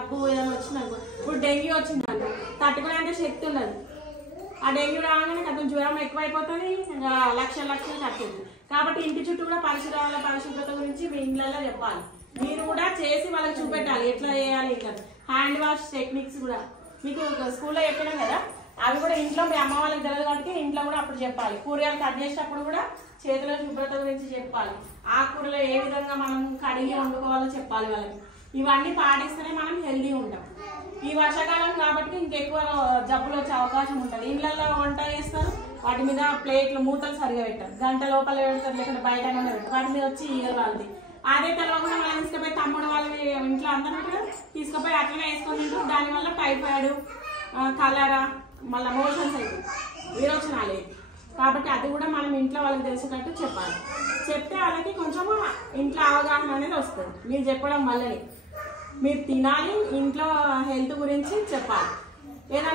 జబ్బు ఏదైనా వచ్చిందనుకో, ఇప్పుడు డెంగ్యూ వచ్చిందనుకో తట్టుకునేంత శక్తి ఉండదు. ఆ డెంగ్యూ రాగానే కొంచెం జ్వరం ఎక్కువైపోతుంది, ఇంకా లక్షలు కట్టేది. కాబట్టి ఇంటి చుట్టూ కూడా పరిశుభ్రత గురించి మీ ఇంట్లో చెప్పాలి. మీరు కూడా చేసి వాళ్ళకి చూపెట్టాలి ఎట్లా చేయాలి. ఇంకా హ్యాండ్ వాష్ టెక్నిక్స్ కూడా మీకు స్కూల్లో చెప్పినాం కదా, అవి కూడా ఇంట్లో మీ అమ్మ వాళ్ళకి తెలియదు కాబట్టి ఇంట్లో కూడా అప్పుడు చెప్పాలి. కూరగాయలు కట్ చేసేటప్పుడు కూడా చేతుల శుభ్రత గురించి చెప్పాలి. ఆకుకూరలో ఏ విధంగా మనం కడిగి వండుకోవాలో చెప్పాలి వాళ్ళకి. ఇవన్నీ పాటిస్తేనే మనం హెల్దీ ఉంటాం. ఈ వర్షాకాలం కాబట్టి ఇంకెక్కువ జబ్బులు వచ్చే అవకాశం ఉంటుంది. ఇళ్ళల్లో వంట చేస్తారు, వాటి మీద ప్లేట్లు మూతలు సరిగా పెట్టారు, గంట లోపల పెడతారు, లేకుంటే బయట పెడతారు, వాటి మీద వచ్చి ఈగలు వాళ్ళది. అదే తెలియకుండా మనం తీసుకుపోయి తమ్ముడు వాళ్ళ ఇంట్లో అందరూ కూడా తీసుకుపోయి అట్లనే వేసుకొని తింటారు. దానివల్ల టైఫాయిడ్, కలరా, మళ్ళీ మోషన్స్ అయితే విరోచనాలు. కాబట్టి అది కూడా మనం ఇంట్లో వాళ్ళకి తెలిసేటట్టు చెప్పాలి. చెప్తే వాళ్ళకి కొంచెం ఇంట్లో అవగాహన అనేది వస్తుంది. మీరు చెప్పడం వల్లనే మీరు తినాలి, ఇంట్లో హెల్త్ గురించి చెప్పాలి. ఏదైనా